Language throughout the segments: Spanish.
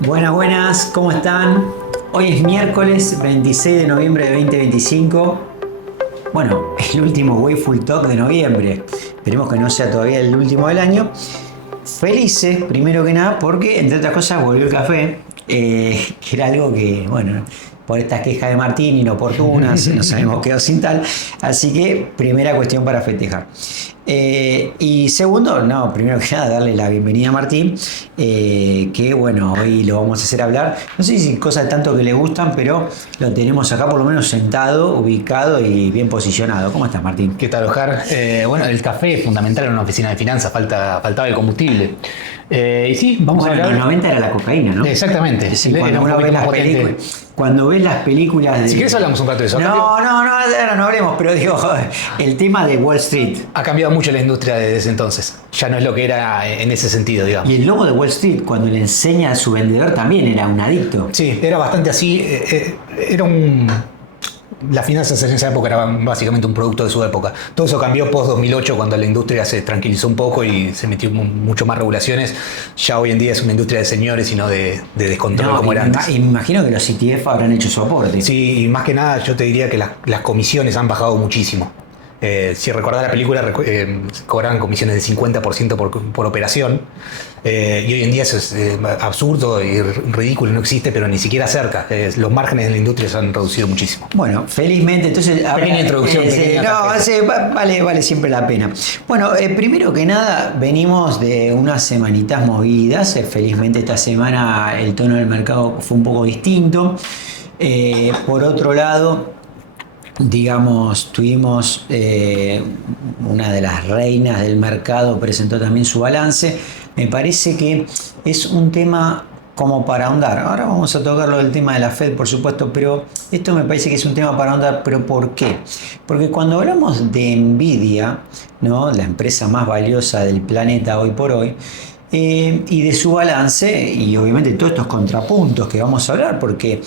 Buenas, buenas, ¿cómo están? Hoy es miércoles 26 de noviembre de 2025. Bueno, el último Wayful Talk de noviembre. Esperemos que no sea todavía el último del año. Felices, primero que nada, porque entre otras cosas volvió el café, que era algo que, bueno, por estas quejas de Martín inoportunas, nos habíamos quedado sin tal. Así que, primera cuestión para festejar. Y segundo, no, primero que nada, darle la bienvenida a Martín, que bueno, hoy lo vamos a hacer hablar. No sé si cosas tanto que le gustan, pero lo tenemos acá por lo menos sentado, ubicado y bien posicionado. ¿Cómo estás, Martín? ¿Qué tal, Oscar? Bueno, el café es fundamental en una oficina de finanzas, faltaba el combustible. Y sí, vamos Bueno, a en los hablar. 90 era la cocaína, ¿no? Exactamente. Sí, Era un poquito más potente. cuando ves las películas de... Si quieres hablamos un rato de eso. No, ahora no hablemos, pero digo, el tema de Wall Street. Ha cambiado mucho la industria desde entonces. Ya no es lo que era en ese sentido, digamos. Y el lobo de Wall Street, cuando le enseña a su vendedor, también era un adicto. Sí, era bastante así. Era un... Las finanzas en esa época eran básicamente un producto de su época. Todo eso cambió post-2008 cuando la industria se tranquilizó un poco y se metió mucho más regulaciones. Ya hoy en día es una industria de señores y no de descontrol No, como era antes. y me imagino que los ETF habrán hecho su aporte. Sí, y más que nada yo te diría que las comisiones han bajado muchísimo. Si recordás la película, cobraban comisiones del 50% por operación. Y hoy en día eso es absurdo y ridículo, no existe, pero ni siquiera cerca. Los márgenes de la industria se han reducido muchísimo. Bueno, felizmente, entonces... Pequeña introducción, pequeña vale siempre la pena. Bueno, primero que nada, venimos de unas semanitas movidas. Felizmente esta semana el tono del mercado fue un poco distinto. Por otro lado, digamos, tuvimos una de las reinas del mercado presentó también su balance. Me parece que es un tema como para ahondar. Ahora vamos a tocar lo del tema de la Fed, por supuesto, pero esto me parece que es un tema para ahondar. ¿Pero por qué? Porque cuando hablamos de Nvidia, ¿no?, la empresa más valiosa del planeta hoy por hoy, y de su balance, y obviamente todos estos contrapuntos que vamos a hablar, porque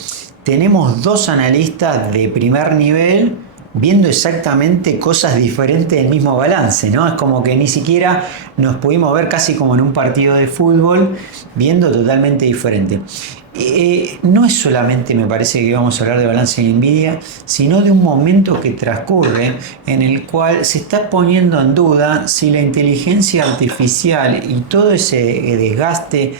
tenemos dos analistas de primer nivel viendo exactamente cosas diferentes del mismo balance, ¿no? Es como que ni siquiera nos pudimos ver, casi como en un partido de fútbol, viendo totalmente diferente. No es solamente, me parece, que vamos a hablar de balance de Nvidia, sino de un momento que transcurre en el cual se está poniendo en duda si la inteligencia artificial y todo ese desgaste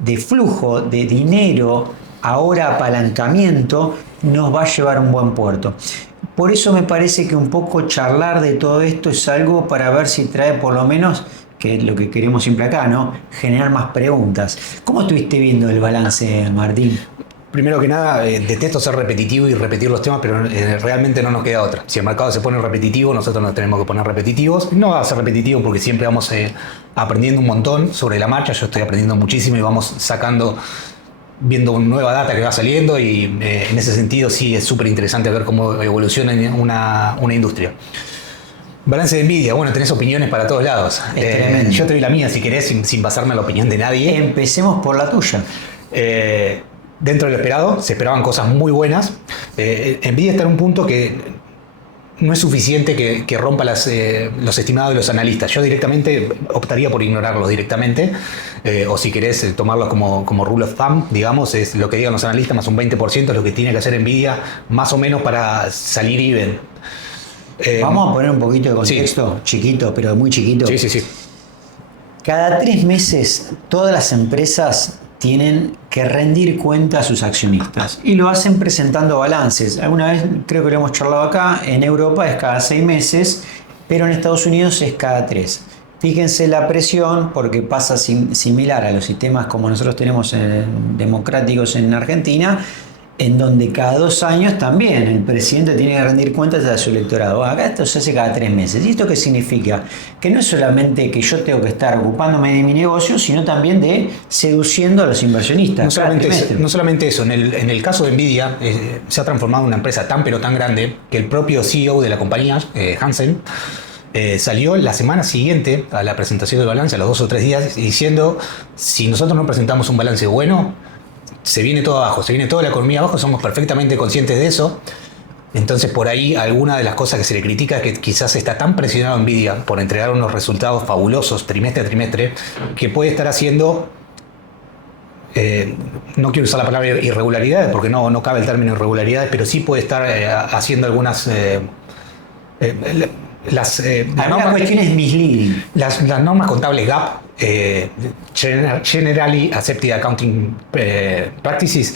de flujo de dinero, ahora apalancamiento, nos va a llevar a un buen puerto. Por eso me parece que un poco charlar de todo esto es algo para ver si trae, por lo menos, que es lo que queremos siempre acá, ¿no?, generar más preguntas. ¿Cómo estuviste viendo el balance, Martín? Primero que nada, detesto ser repetitivo y repetir los temas, pero realmente no nos queda otra. Si el mercado se pone repetitivo, nosotros nos tenemos que poner repetitivos. No va a ser repetitivo porque siempre vamos aprendiendo un montón sobre la marcha. Yo estoy aprendiendo muchísimo y vamos viendo nueva data que va saliendo y en ese sentido sí es súper interesante ver cómo evoluciona una industria. Balance de Nvidia, bueno, tenés opiniones para todos lados. Yo te doy la mía si querés, sin basarme en la opinión de nadie. Empecemos por la tuya. Dentro de lo esperado, se esperaban cosas muy buenas. Nvidia está en un punto que no es suficiente que rompa los estimados de los analistas. Yo directamente optaría por ignorarlos directamente, o si querés tomarlos como rule of thumb, digamos, es lo que digan los analistas más un 20% es lo que tiene que hacer Nvidia más o menos para salir even. Vamos a poner un poquito de contexto, sí. Chiquito, pero muy chiquito. Sí. Cada 3 meses todas las empresas tienen que rendir cuenta a sus accionistas y lo hacen presentando balances. Alguna vez, creo que lo hemos charlado acá, en Europa es cada 6 meses, pero en Estados Unidos es cada 3. Fíjense la presión, porque pasa similar a los sistemas como nosotros tenemos democráticos en Argentina, en donde cada 2 años también el presidente tiene que rendir cuentas a su electorado. Acá esto se hace cada 3 meses. ¿Y esto qué significa? Que no es solamente que yo tengo que estar ocupándome de mi negocio, sino también de seduciendo a los inversionistas. No solamente eso, en el caso de Nvidia se ha transformado en una empresa tan pero tan grande que el propio CEO de la compañía, Hansen, salió la semana siguiente a la presentación del balance, a los 2 o 3 días, diciendo: si nosotros no presentamos un balance bueno, se viene todo abajo, se viene toda la economía abajo, somos perfectamente conscientes de eso. Entonces, por ahí, alguna de las cosas que se le critica es que quizás está tan presionado Nvidia por entregar unos resultados fabulosos trimestre a trimestre que puede estar haciendo no quiero usar la palabra irregularidades porque no cabe el término irregularidades, pero sí puede estar haciendo algunas... Algunas cuestiones misleading. Las normas contables GAP, Generally Accepted Accounting Practices,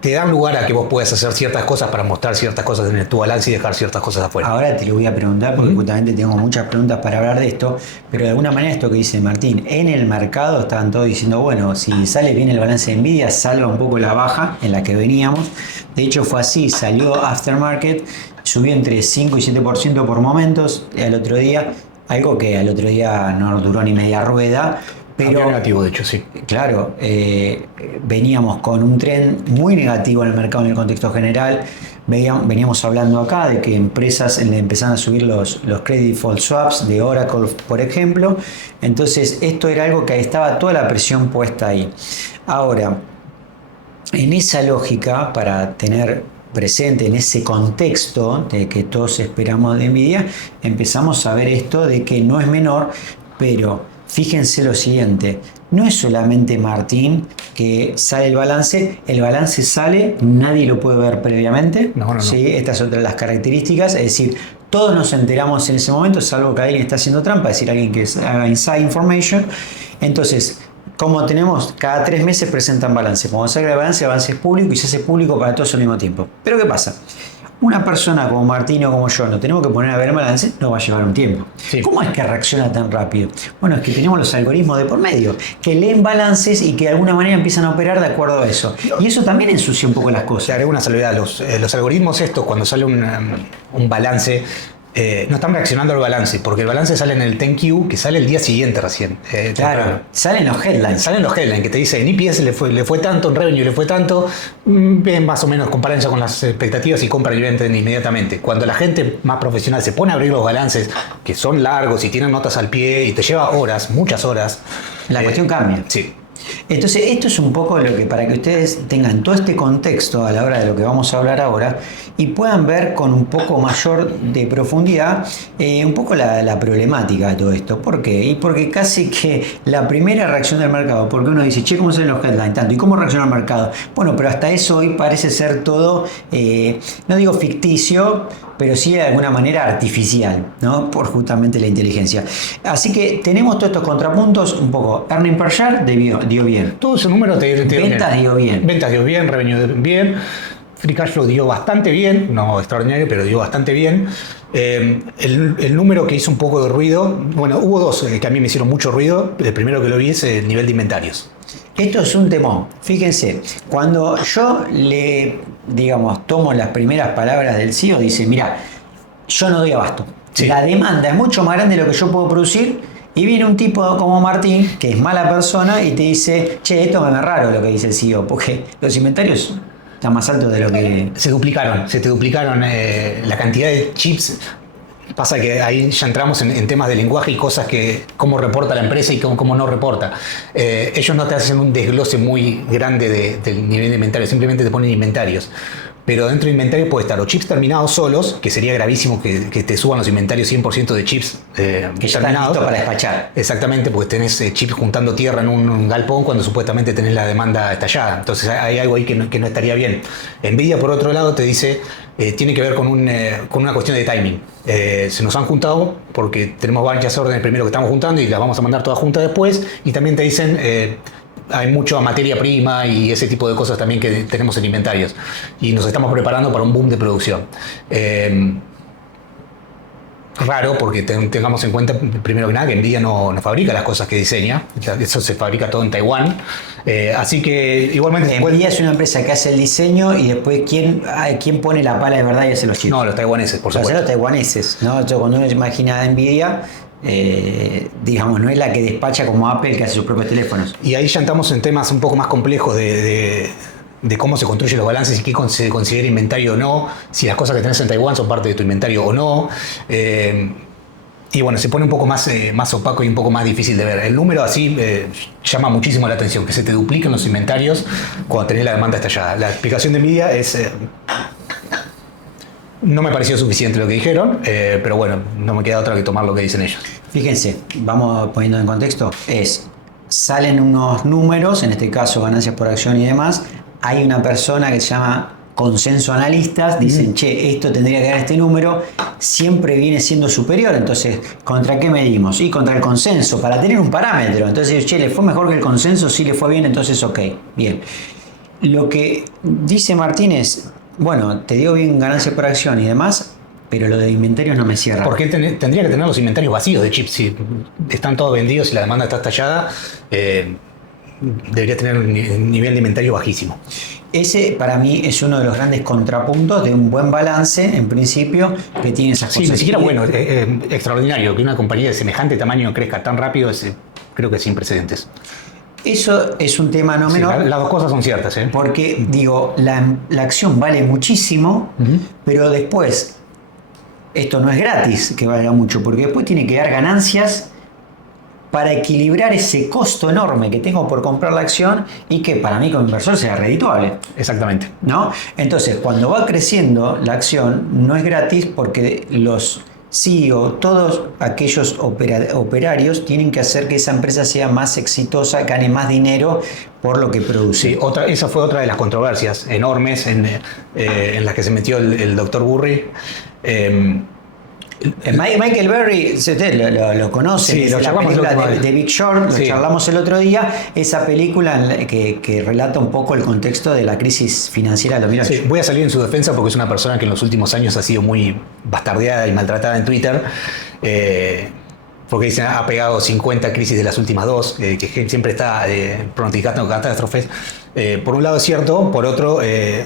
te dan lugar a que vos puedas hacer ciertas cosas para mostrar ciertas cosas en tu balance y dejar ciertas cosas afuera. Ahora te lo voy a preguntar porque justamente tengo muchas preguntas para hablar de esto, pero de alguna manera esto que dice Martín, en el mercado estaban todos diciendo, bueno, si sale bien el balance de Nvidia, salva un poco la baja en la que veníamos. De hecho fue así, salió Aftermarket, subió entre 5 y 7% por momentos al otro día, algo que al otro día no duró ni media rueda. Pero, negativo, de hecho, sí. Claro, veníamos con un trend muy negativo en el mercado en el contexto general. Veníamos hablando acá de que empresas le empezaron a subir los credit default swaps de Oracle, por ejemplo. Entonces, esto era algo que estaba toda la presión puesta ahí. Ahora, en esa lógica, para tener presente en ese contexto de que todos esperamos de Nvidia, empezamos a ver esto de que no es menor, pero fíjense lo siguiente, no es solamente Martín que sale el balance sale, nadie lo puede ver previamente. No. ¿Sí? Estas son otras las características, es decir, todos nos enteramos en ese momento, salvo que alguien está haciendo trampa, es decir, alguien que haga inside information. Entonces, como tenemos, cada 3 meses presentan balance. Cuando salga el balance es público y se hace público para todos al mismo tiempo. Pero ¿qué pasa? Una persona como Martín o como yo nos tenemos que poner a ver el balance, nos va a llevar un tiempo. Sí. ¿Cómo es que reacciona tan rápido? Bueno, es que tenemos los algoritmos de por medio, que leen balances y que de alguna manera empiezan a operar de acuerdo a eso. Y eso también ensucia un poco las cosas. Te haré una salvedad. Los algoritmos estos, cuando sale un balance, no están reaccionando al balance, porque el balance sale en el 10Q, que sale el día siguiente recién. Claro, salen los headlines. Salen los headlines, que te dicen, en EPS le fue tanto, en revenue le fue tanto, más o menos comparan ya con las expectativas y compran y venden inmediatamente. Cuando la gente más profesional se pone a abrir los balances, que son largos y tienen notas al pie y te lleva horas, muchas horas. La cuestión cambia. Sí. Entonces, esto es un poco lo que para que ustedes tengan todo este contexto a la hora de lo que vamos a hablar ahora y puedan ver con un poco mayor de profundidad un poco la problemática de todo esto. ¿Por qué? Y porque casi que la primera reacción del mercado, porque uno dice, che, ¿cómo salen los headlines? Tanto, ¿y cómo reacciona el mercado? Bueno, pero hasta eso hoy parece ser todo, no digo ficticio, pero sí de alguna manera artificial, ¿no? Por justamente la inteligencia. Así que tenemos todos estos contrapuntos, un poco. Earning per share dio bien. Todo ese número te dio Ventas bien. dio bien. Ventas dio bien, revenue dio bien. Free cash flow dio bastante bien, no extraordinario, pero dio bastante bien. El número que hizo un poco de ruido, bueno, hubo dos que a mí me hicieron mucho ruido. El primero que lo vi es el nivel de inventarios. Esto es un temón. Fíjense, cuando yo tomo las primeras palabras del CEO, dice, mira, yo no doy abasto. Sí. La demanda es mucho más grande de lo que yo puedo producir. Y viene un tipo como Martín, que es mala persona, y te dice, che, esto me es raro lo que dice el CEO, porque los inventarios están más altos de lo que... Se te duplicaron la cantidad de chips. Pasa que ahí ya entramos en temas de lenguaje y cosas que cómo reporta la empresa y cómo no reporta. Ellos no te hacen un desglose muy grande del nivel de inventario, simplemente te ponen inventarios. Pero dentro de inventario puede estar o chips terminados solos, que sería gravísimo que te suban los inventarios 100% de chips que ya están listos para despachar. Exactamente, porque tenés chips juntando tierra en un galpón cuando supuestamente tenés la demanda estallada. Entonces hay algo ahí que no estaría bien. Nvidia, por otro lado, te dice, tiene que ver con una cuestión de timing. Se nos han juntado porque tenemos varias órdenes primero que estamos juntando y las vamos a mandar todas juntas después. Y también te dicen... hay mucha materia prima y ese tipo de cosas también que tenemos en inventarios. Y nos estamos preparando para un boom de producción. Raro, porque tengamos en cuenta, primero que nada, que Nvidia no fabrica las cosas que diseña. Eso se fabrica todo en Taiwán. Así que igualmente... Nvidia es una empresa que hace el diseño y después ¿quién pone la pala de verdad y hace los chips? No, los taiwaneses, por supuesto. Los taiwaneses, ¿no? Yo, cuando uno imagina a Nvidia... no es la que despacha como Apple, que hace sus propios teléfonos. Y ahí ya entramos en temas un poco más complejos de cómo se construyen los balances y qué se considera inventario o no, si las cosas que tenés en Taiwán son parte de tu inventario o no. Y bueno, se pone un poco más opaco y un poco más difícil de ver. El número así llama muchísimo la atención, que se te dupliquen los inventarios cuando tenés la demanda estallada. La explicación de Nvidia es... no me pareció suficiente lo que dijeron, pero bueno, no me queda otra que tomar lo que dicen ellos. Fíjense, vamos poniendo en contexto, salen unos números, en este caso ganancias por acción y demás, hay una persona que se llama consenso analistas, dicen, che, esto tendría que dar este número, siempre viene siendo superior, entonces, ¿contra qué medimos? Y contra el consenso, para tener un parámetro. Entonces, che, ¿le fue mejor que el consenso? Sí le fue bien, entonces, ok, bien. Lo que dice Martínez, bueno, te dio bien ganancia por acción y demás, pero lo de inventarios no me cierra. Porque tendría que tener los inventarios vacíos de chips. Si están todos vendidos y la demanda está estallada, debería tener un nivel de inventario bajísimo. Ese para mí es uno de los grandes contrapuntos de un buen balance, en principio, que tiene esas cosas. Sí, ni siquiera bueno, extraordinario que una compañía de semejante tamaño crezca tan rápido, creo que sin precedentes. Eso es un tema no menor. Sí, las dos cosas son ciertas. Porque, digo, la acción vale muchísimo, pero después, esto no es gratis que valga mucho, porque después tiene que dar ganancias para equilibrar ese costo enorme que tengo por comprar la acción y que para mí como inversor sea redituable. Exactamente. ¿No? Entonces, cuando va creciendo la acción, no es gratis porque los CEO, todos aquellos operarios tienen que hacer que esa empresa sea más exitosa, gane más dinero por lo que produce. Sí, esa fue otra de las controversias enormes en las que se metió el doctor Burry. Michael Burry, si usted lo conoce, sí, la película de Big Short, lo charlamos el otro día, esa película que relata un poco el contexto de la crisis financiera de 2008. Sí, voy a salir en su defensa porque es una persona que en los últimos años ha sido muy bastardeada y maltratada en Twitter. Porque dicen ha pegado 50 crisis de las últimas dos, que siempre está pronosticando catástrofes. Por un lado es cierto, por otro,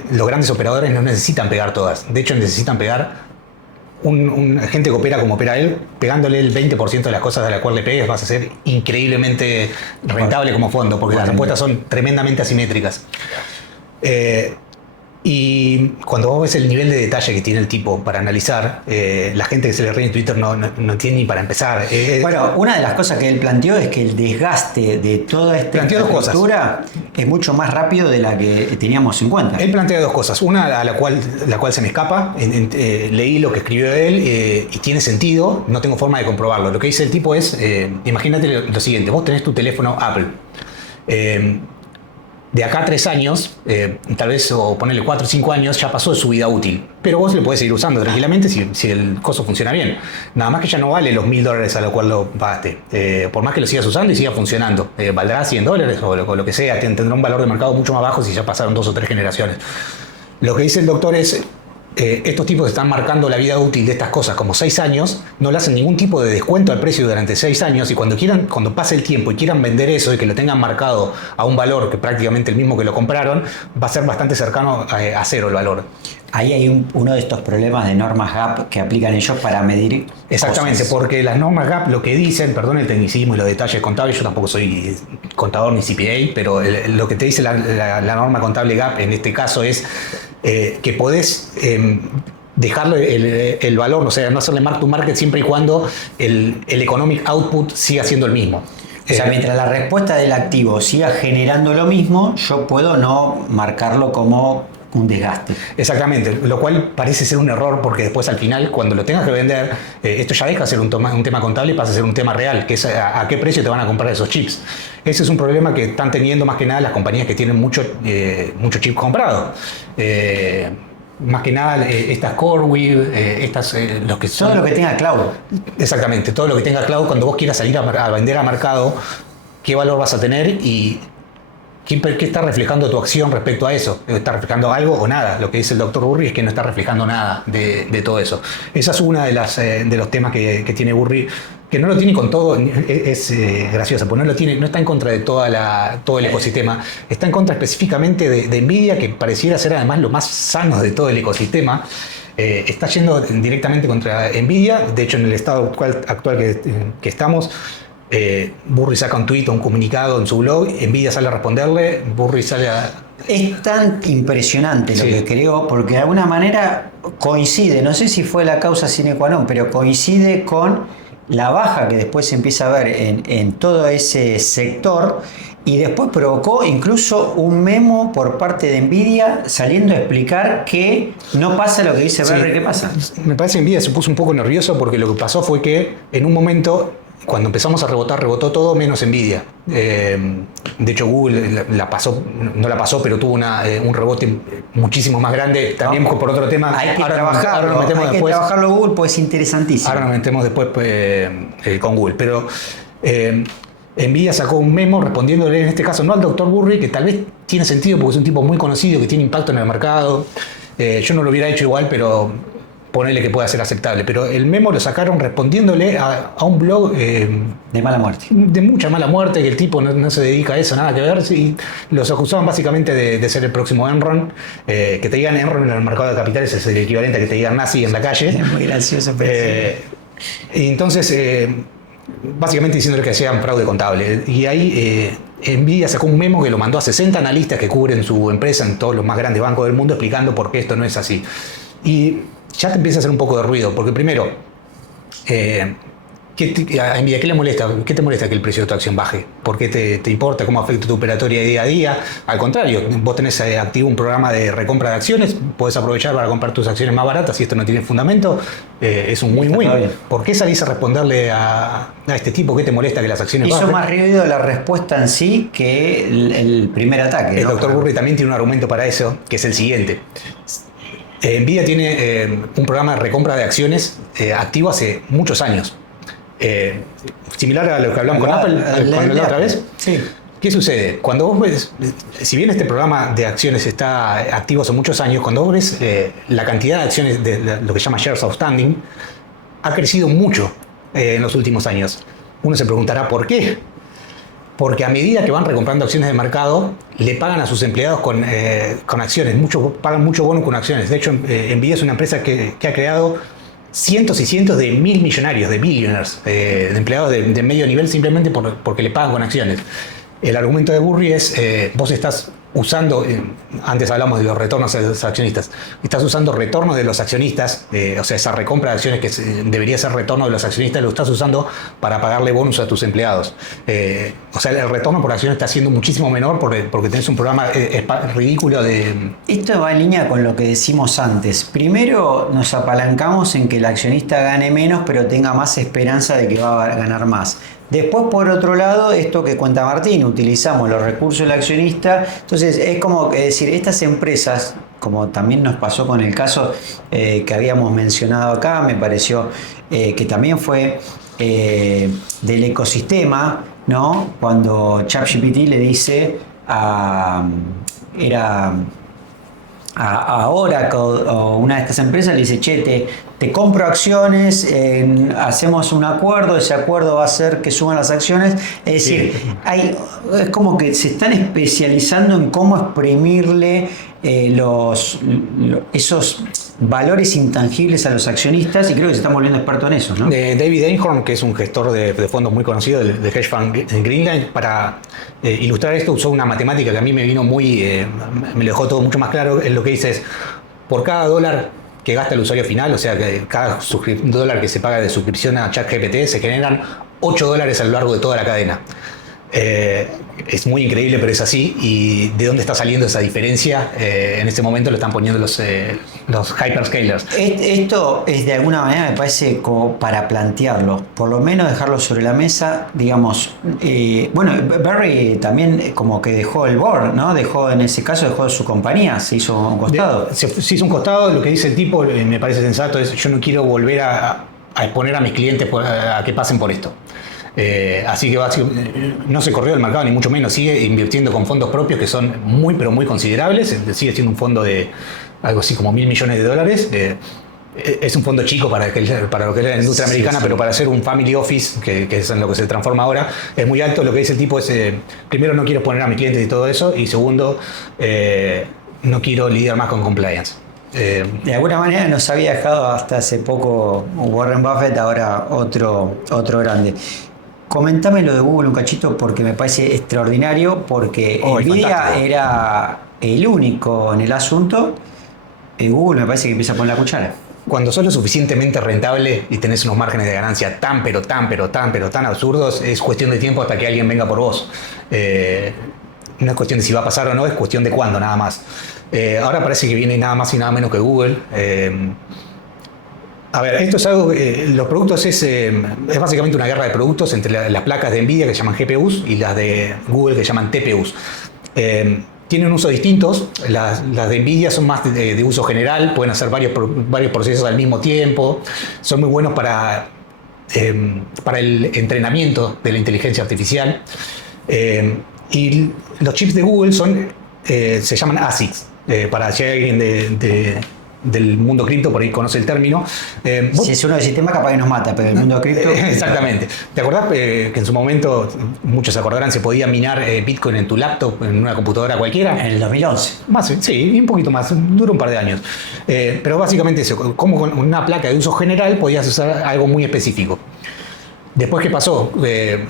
los grandes operadores no necesitan pegar todas. De hecho, necesitan pegar un gente que opera como opera él, pegándole el 20% de las cosas de las cuales le pegues, vas a ser increíblemente rentable como fondo, porque las apuestas son tremendamente asimétricas. Y cuando vos ves el nivel de detalle que tiene el tipo para analizar, la gente que se le ríe en Twitter no tiene ni para empezar. Bueno, una de las cosas que él planteó es que el desgaste de toda esta infraestructura es mucho más rápido de la que teníamos en cuenta. Él plantea dos cosas. Una, a la cual se me escapa. Leí lo que escribió él y tiene sentido. No tengo forma de comprobarlo. Lo que dice el tipo es, imagínate lo siguiente. Vos tenés tu teléfono Apple. De acá a 3 años, tal vez, o ponerle 4 o 5 años, ya pasó de su vida útil. Pero vos lo podés seguir usando tranquilamente si el coso funciona bien. Nada más que ya no vale los $1.000 a lo cual lo pagaste. Por más que lo sigas usando y siga funcionando. Valdrá $100 o lo que sea. Tendrá un valor de mercado mucho más bajo si ya pasaron 2 o 3 generaciones. Lo que dice el doctor es... estos tipos están marcando la vida útil de estas cosas como 6 años, no le hacen ningún tipo de descuento al precio durante 6 años y cuando pase el tiempo y quieran vender eso y que lo tengan marcado a un valor que prácticamente el mismo que lo compraron, va a ser bastante cercano a cero el valor. Ahí hay uno de estos problemas de normas GAP que aplican ellos para medir. Exactamente, cosas. Porque las normas GAP lo que dicen, perdón el tecnicismo y los detalles contables, yo tampoco soy contador ni CPA, pero lo que te dice la norma contable GAP en este caso es que podés dejarle el valor, o sea, no hacerle mark to market siempre y cuando el economic output siga siendo el mismo. O sea, mientras la respuesta del activo siga generando lo mismo, yo puedo no marcarlo como un desgaste. Exactamente, lo cual parece ser un error porque después al final, cuando lo tengas que vender, esto ya deja de ser un tema contable y pasa a ser un tema real, que es a qué precio te van a comprar esos chips. Ese es un problema que están teniendo más que nada las compañías que tienen mucho chip comprado. Más que nada estas CoreWeave, los que son... Todo lo que tenga cloud. Exactamente, todo lo que tenga cloud, cuando vos quieras salir a vender a mercado, ¿qué valor vas a tener y qué está reflejando tu acción respecto a eso? ¿Está reflejando algo o nada? Lo que dice el doctor Burry es que no está reflejando nada de todo eso. Esa es una de los temas que tiene Burry, que no lo tiene con todo, es gracioso, porque no está en contra de todo el ecosistema, está en contra específicamente de Nvidia, que pareciera ser además lo más sano de todo el ecosistema. Está yendo directamente contra Nvidia. De hecho, en el estado actual que estamos, Burry saca un tweet o un comunicado en su blog, Nvidia sale a responderle, Burry sale a... Es tan impresionante lo que creó, porque de alguna manera coincide, no sé si fue la causa sine qua non, pero coincide con la baja que después se empieza a ver en todo ese sector, y después provocó incluso un memo por parte de Nvidia saliendo a explicar que no pasa lo que dice Burry. ¿Qué pasa? Me parece que Nvidia se puso un poco nervioso porque lo que pasó fue que en un momento cuando empezamos a rebotar, rebotó todo menos Nvidia. De hecho, Google no la pasó, pero tuvo un rebote muchísimo más grande. También por otro tema. Hay que trabajarlo Google, pues es interesantísimo. Ahora nos metemos después con Google. Pero Nvidia sacó un memo respondiéndole, en este caso, no al doctor Burry, que tal vez tiene sentido porque es un tipo muy conocido, que tiene impacto en el mercado. Yo no lo hubiera hecho igual, pero ponerle que pueda ser aceptable, pero el memo lo sacaron respondiéndole a un blog de mala muerte. De mucha mala muerte, que el tipo no se dedica a eso, nada que ver, y los acusaban básicamente de ser el próximo Enron. Que te digan Enron en el mercado de capitales es el equivalente a que te digan nazi en la calle. Es muy gracioso. Y entonces, básicamente diciéndole que hacían fraude contable. Y ahí Nvidia sacó un memo que lo mandó a 60 analistas que cubren su empresa en todos los más grandes bancos del mundo, explicando por qué esto no es así. Y ya te empieza a hacer un poco de ruido, porque primero, a Nvidia, ¿qué le molesta? ¿Qué te molesta que el precio de tu acción baje? ¿Por qué te importa cómo afecta tu operatoria día a día? Al contrario, vos tenés activo un programa de recompra de acciones, podés aprovechar para comprar tus acciones más baratas, si esto no tiene fundamento, es un win-win. ¿Por qué salís a responderle a este tipo? ¿Qué te molesta que las acciones bajen? Hizo más ruido la respuesta en sí que el primer ataque. El doctor Burry también tiene un argumento para eso, que es el siguiente. Nvidia tiene un programa de recompra de acciones activo hace muchos años. Similar a lo que hablamos con Apple la otra vez. Sí. ¿Qué sucede? Cuando vos ves, si bien este programa de acciones está activo hace muchos años, cuando vos ves la cantidad de acciones de lo que se llama shares outstanding, ha crecido mucho en los últimos años. Uno se preguntará ¿por qué? Porque a medida que van recomprando acciones de mercado, le pagan a sus empleados con acciones. Pagan mucho bono con acciones. De hecho, Nvidia es una empresa que ha creado cientos y cientos de mil millonarios, de billionaires, de empleados de medio nivel simplemente porque le pagan con acciones. El argumento de Burry es, vos estás usando, antes hablamos de los retornos de los accionistas, estás usando retornos de los accionistas, o sea, esa recompra de acciones que debería ser retorno de los accionistas, lo estás usando para pagarle bonus a tus empleados. O sea, el retorno por acción está siendo muchísimo menor porque tenés un programa ridículo de... Esto va en línea con lo que decimos antes. Primero nos apalancamos en que el accionista gane menos, pero tenga más esperanza de que va a ganar más. Después, por otro lado, esto que cuenta Martín, utilizamos los recursos del accionista. Entonces, es como que decir, estas empresas, como también nos pasó con el caso que habíamos mencionado acá, me pareció que también fue del ecosistema, ¿no? Cuando ChatGPT le dice a Oracle o una de estas empresas, le dice, che, te compro acciones, hacemos un acuerdo, ese acuerdo va a hacer que suban las acciones. Es decir, es como que se están especializando en cómo exprimirle esos valores intangibles a los accionistas, y creo que se están volviendo expertos en eso, ¿no? David Einhorn, que es un gestor de fondos muy conocido de hedge fund Greenland, para ilustrar esto usó una matemática que a mí me vino me lo dejó todo mucho más claro. Lo que dice es, por cada dólar que gasta el usuario final, o sea, que cada dólar que se paga de suscripción a ChatGPT, se generan $8 a lo largo de toda la cadena. Es muy increíble, pero es así. ¿Y de dónde está saliendo esa diferencia? En este momento lo están poniendo los hyperscalers. Esto es de alguna manera, me parece, como para plantearlo, por lo menos dejarlo sobre la mesa, digamos. Bueno, Barry también como que dejó el board, ¿no? En ese caso dejó su compañía, se hizo un costado. Se hizo un costado. Lo que dice el tipo, me parece sensato, es: yo no quiero volver a exponer a mis clientes a que pasen por esto. Así que no se corrió del mercado, ni mucho menos. Sigue invirtiendo con fondos propios que son muy, pero muy considerables. Sigue siendo un fondo de algo así como $1.000 millones. Es un fondo chico para lo que es la industria americana, pero para hacer un family office, que es en lo que se transforma ahora, es muy alto. Lo que dice el tipo es, primero, no quiero exponer a mis clientes y todo eso, y segundo, no quiero lidiar más con compliance. De alguna manera nos había dejado hasta hace poco Warren Buffett, ahora otro grande. Comentame lo de Google un cachito, porque me parece extraordinario, porque Nvidia era el único en el asunto. Google me parece que empieza a poner la cuchara. Cuando sos lo suficientemente rentable y tenés unos márgenes de ganancia tan absurdos, es cuestión de tiempo hasta que alguien venga por vos. No es cuestión de si va a pasar o no, es cuestión de cuándo, nada más. Ahora parece que viene nada más y nada menos que Google. A ver, esto es algo que los productos es básicamente una guerra de productos entre las placas de Nvidia que se llaman GPUs y las de Google que se llaman TPUs. Tienen usos distintos. Las de Nvidia son más de uso general, pueden hacer varios procesos al mismo tiempo, son muy buenos para el entrenamiento de la inteligencia artificial. Y los chips de Google se llaman ASICs. Para si hay alguien del mundo cripto, por ahí conoce el término. Si es uno del sistema, capaz que nos mata, pero el mundo cripto... Exactamente. ¿Te acordás que en su momento, muchos se acordarán, se podía minar Bitcoin en tu laptop, en una computadora cualquiera? En el 2011. Sí, un poquito más, duró un par de años. Pero básicamente eso, como con una placa de uso general podías usar algo muy específico. Después, ¿qué pasó?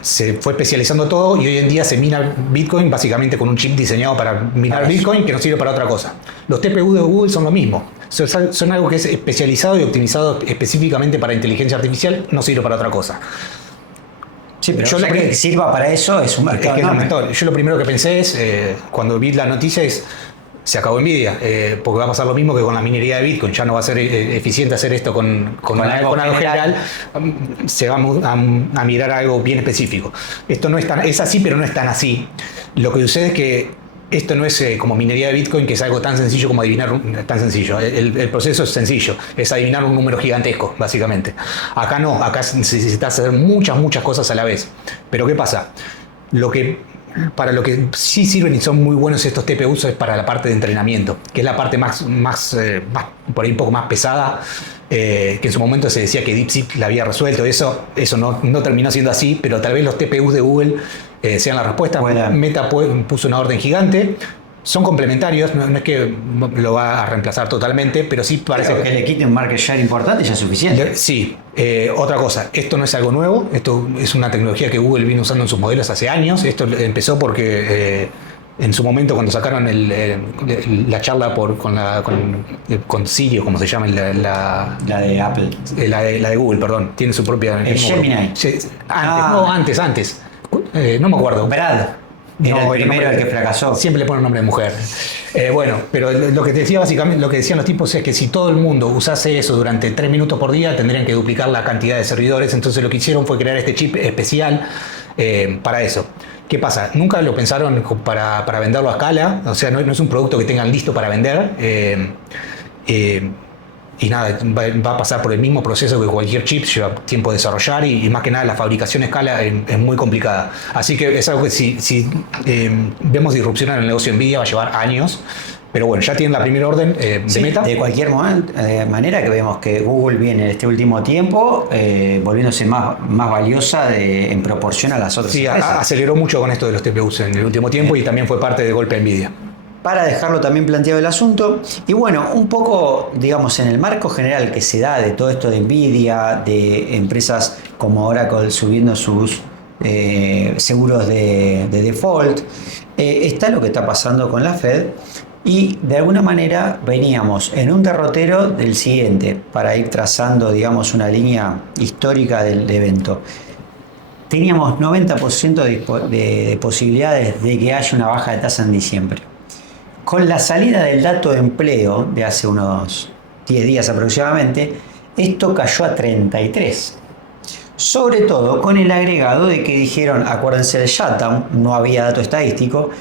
Se fue especializando todo y hoy en día se mina Bitcoin básicamente con un chip diseñado para minar Bitcoin que no sirve para otra cosa. Los TPU de Google son lo mismo. Son algo que es especializado y optimizado específicamente para inteligencia artificial, no sirve para otra cosa. Sí, pero yo que sirva para eso es un mercado enorme. Yo lo primero que pensé es, cuando vi la noticia, se acabó Nvidia, porque va a pasar lo mismo que con la minería de Bitcoin. Ya no va a ser eficiente hacer esto con algo general. Se va a mirar algo bien específico. Esto no es así, pero no es tan así. Lo que sucede es que esto no es como minería de Bitcoin, que es algo tan sencillo como adivinar. Tan sencillo. El proceso es sencillo. Es adivinar un número gigantesco, básicamente. Acá no. Acá necesitas hacer muchas cosas a la vez. Pero ¿qué pasa? Para lo que sí sirven y son muy buenos estos TPUs es para la parte de entrenamiento, que es la parte más por ahí un poco más pesada, que en su momento se decía que DeepSeek la había resuelto. Eso no terminó siendo así, pero tal vez los TPUs de Google sean la respuesta. Meta puso una orden gigante. Son complementarios, no es que lo va a reemplazar totalmente, pero sí parece que le quite un market share importante ya es suficiente. Sí. Otra cosa, esto no es algo nuevo, esto es una tecnología que Google viene usando en sus modelos hace años. Esto empezó porque en su momento, cuando sacaron la charla con Siri, como se llama, la de Apple. La de Google, perdón, tiene su propia... Gemini. Antes. No me acuerdo. Brad. Era el primero el que fracasó. Siempre le ponen nombre de mujer. Bueno, pero lo que te decía básicamente, lo que decían los tipos es que si todo el mundo usase eso durante 3 minutos por día, tendrían que duplicar la cantidad de servidores. Entonces lo que hicieron fue crear este chip especial para eso. ¿Qué pasa? Nunca lo pensaron para venderlo a escala. O sea, no es un producto que tengan listo para vender. Y nada, va a pasar por el mismo proceso que cualquier chip, lleva tiempo de desarrollar y más que nada la fabricación a escala es muy complicada. Así que es algo que si vemos disrupción en el negocio de Nvidia va a llevar años, pero bueno, ya tienen la primera orden de Meta. De cualquier manera que vemos que Google viene en este último tiempo volviéndose más valiosa en proporción a las otras empresas. Aceleró mucho con esto de los TPUs en el último tiempo y también fue parte del golpe de Nvidia. Para dejarlo también planteado el asunto. Y bueno, un poco, digamos, en el marco general que se da de todo esto de Nvidia, de empresas como Oracle subiendo sus seguros de default, está lo que está pasando con la Fed. Y de alguna manera veníamos en un derrotero del siguiente, para ir trazando, digamos, una línea histórica del evento. Teníamos 90% de posibilidades de que haya una baja de tasa en diciembre. Con la salida del dato de empleo de hace unos 10 días aproximadamente, esto cayó a 33. Sobre todo con el agregado de que dijeron, acuérdense del shutdown, no había dato estadístico,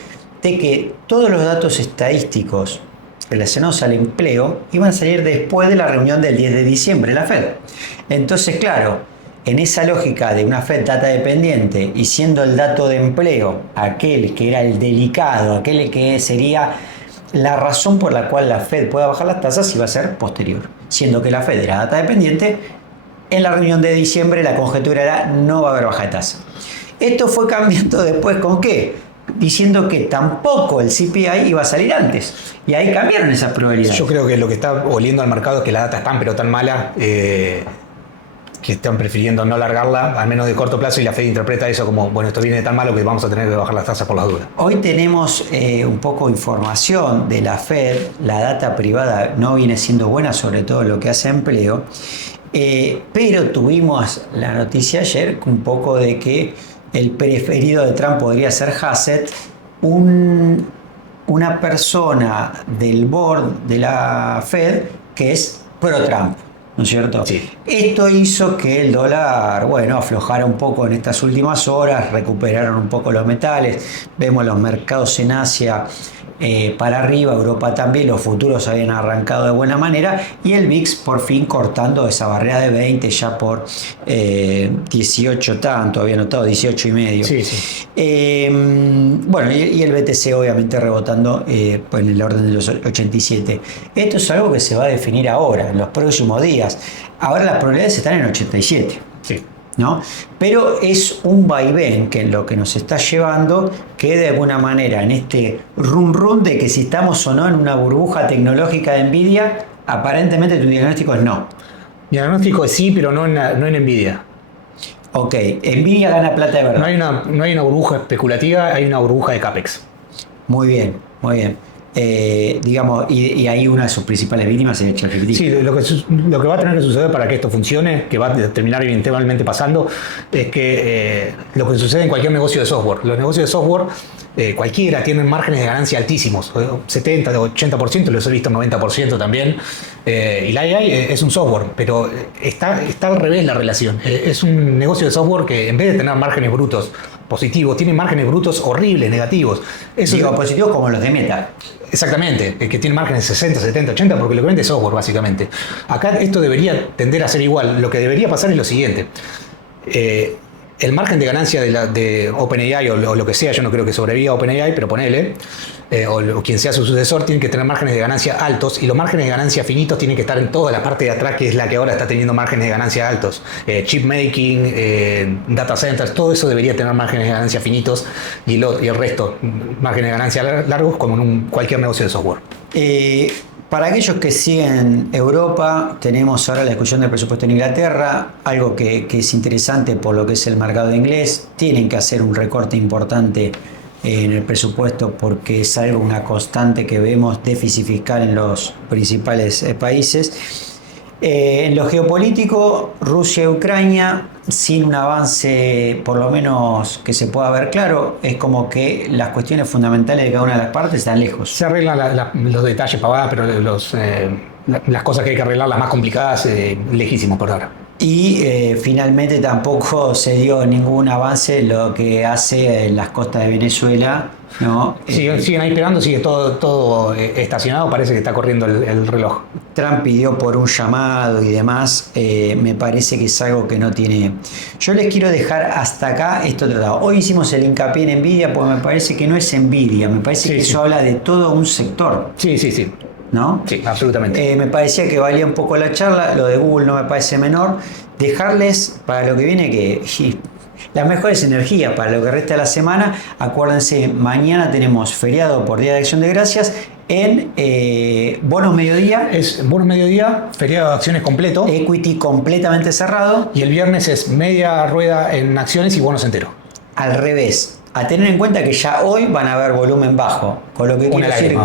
de que todos los datos estadísticos relacionados al empleo iban a salir después de la reunión del 10 de diciembre en la Fed. Entonces, claro, en esa lógica de una Fed data dependiente y siendo el dato de empleo aquel que era el delicado, aquel que sería la razón por la cual la Fed pueda bajar las tasas, iba a ser posterior. Siendo que la Fed era data dependiente, en la reunión de diciembre la conjetura era no va a haber baja de tasa. Esto fue cambiando después ¿con qué? Diciendo que tampoco el CPI iba a salir antes. Y ahí cambiaron esas probabilidades. Yo creo que lo que está oliendo al mercado es que la data es tan pero tan mala que están prefiriendo no largarla, al menos de corto plazo, y la Fed interpreta eso como, bueno, esto viene de tan malo que vamos a tener que bajar las tasas por las dudas. Hoy tenemos un poco de información de la Fed, la data privada no viene siendo buena, sobre todo lo que hace empleo, pero tuvimos la noticia ayer un poco de que el preferido de Trump podría ser Hassett, una persona del board de la Fed que es pro-Trump. ¿no es cierto? Sí. Esto hizo que el dólar, bueno, aflojara un poco en estas últimas horas, recuperaron un poco los metales, vemos los mercados en Asia para arriba, Europa también, los futuros habían arrancado de buena manera y el VIX por fin cortando esa barrera de 20 ya por 18 tanto, había notado 18 y medio. Sí, sí. Bueno, y el BTC obviamente rebotando pues en el orden de los 87. Esto es algo que se va a definir ahora, en los próximos días. Ahora las probabilidades están en 87. Sí. ¿No? Pero es un vaivén que lo que nos está llevando que de alguna manera en este run de que si estamos o no en una burbuja tecnológica de Nvidia, aparentemente tu diagnóstico es no. Mi diagnóstico es sí, pero no en Nvidia. Ok, Nvidia gana plata de verdad. No hay una burbuja especulativa, hay una burbuja de CAPEX. Muy bien, muy bien. Digamos, y ahí una de sus principales víctimas es el ChatGPT. Sí, lo que va a tener que suceder para que esto funcione, que va a terminar eventualmente pasando, es que lo que sucede en cualquier negocio de software. Los negocios de software, cualquiera, tienen márgenes de ganancia altísimos, 70, 80%, los he visto 90% también. Y la AI es un software, pero está al revés la relación. Es un negocio de software que en vez de tener márgenes brutos positivos, tiene márgenes brutos horribles, negativos. Digo, positivos como los de Meta. Exactamente, que tiene márgenes 60, 70, 80, porque lo que vende es software, básicamente. Acá esto debería tender a ser igual. Lo que debería pasar es lo siguiente. El margen de ganancia de OpenAI o lo que sea, yo no creo que sobreviva OpenAI, pero ponele, o quien sea su sucesor, tiene que tener márgenes de ganancia altos, y los márgenes de ganancia finitos tienen que estar en toda la parte de atrás, que es la que ahora está teniendo márgenes de ganancia altos. Chip making, data centers, todo eso debería tener márgenes de ganancia finitos, y el resto, márgenes de ganancia largos, como en cualquier negocio de software. Para aquellos que siguen Europa, tenemos ahora la discusión del presupuesto en Inglaterra, algo que es interesante por lo que es el mercado inglés. Tienen que hacer un recorte importante en el presupuesto porque es algo, una constante que vemos, déficit fiscal en los principales países. En lo geopolítico, Rusia y Ucrania, sin un avance por lo menos que se pueda ver claro, es como que las cuestiones fundamentales de cada una de las partes están lejos. Se arreglan los detalles pavadas, pero las cosas que hay que arreglar, las más complicadas, lejísimos por ahora. Y finalmente tampoco se dio ningún avance en lo que hace en las costas de Venezuela, ¿no? Siguen ahí pegando, sigue todo estacionado, parece que está corriendo el reloj. Trump pidió por un llamado y demás, me parece que es algo que no tiene. Yo les quiero dejar hasta acá esto tratado. Hoy hicimos el hincapié en Nvidia porque me parece que no es Nvidia, me parece que eso habla de todo un sector. Sí. ¿No? Sí, absolutamente. Me parecía que valía un poco la charla, lo de Google no me parece menor. Dejarles para lo que viene que las mejores energías para lo que resta de la semana. Acuérdense, mañana tenemos feriado por Día de Acción de Gracias en Bonos Mediodía. Es Bonos Mediodía, feriado de acciones completo. Equity completamente cerrado. Y el viernes es media rueda en acciones y bonos entero. Al revés. A tener en cuenta que ya hoy van a haber volumen bajo, con lo que quiero decir.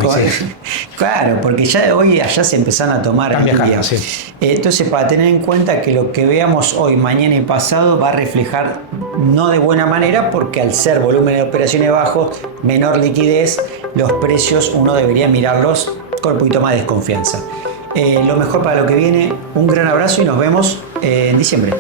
Claro, porque ya hoy allá se empezaron a tomar viajando, sí. Entonces, para tener en cuenta que lo que veamos hoy, mañana y pasado va a reflejar no de buena manera, porque al ser volumen de operaciones bajos, menor liquidez, los precios uno debería mirarlos con un poquito más de desconfianza. Lo mejor para lo que viene, un gran abrazo y nos vemos en diciembre.